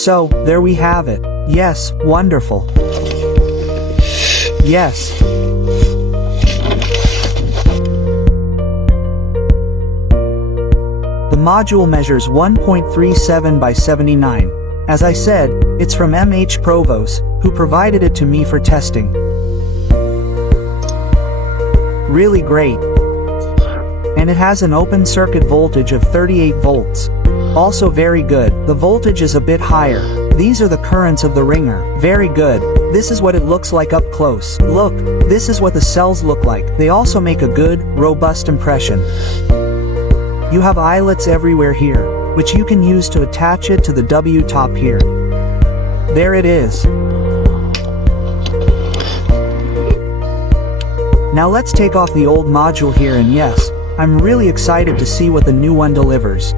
So, there we have it. Yes, wonderful. Yes. The module measures 1.37 by 79. As I said, it's from MHPOWOS, who provided it to me for testing. Really great. And it has an open circuit voltage of 38 volts. Also very good, the voltage is a bit higher. These are the currents of the ringer. Very good. This is what it looks like up close. Look, this is what the cells look like. They also make a good, robust impression. You have eyelets everywhere here, which you can use to attach it to the W top here. There it is. Now let's take off the old module here, and yes, I'm really excited to see what the new one delivers.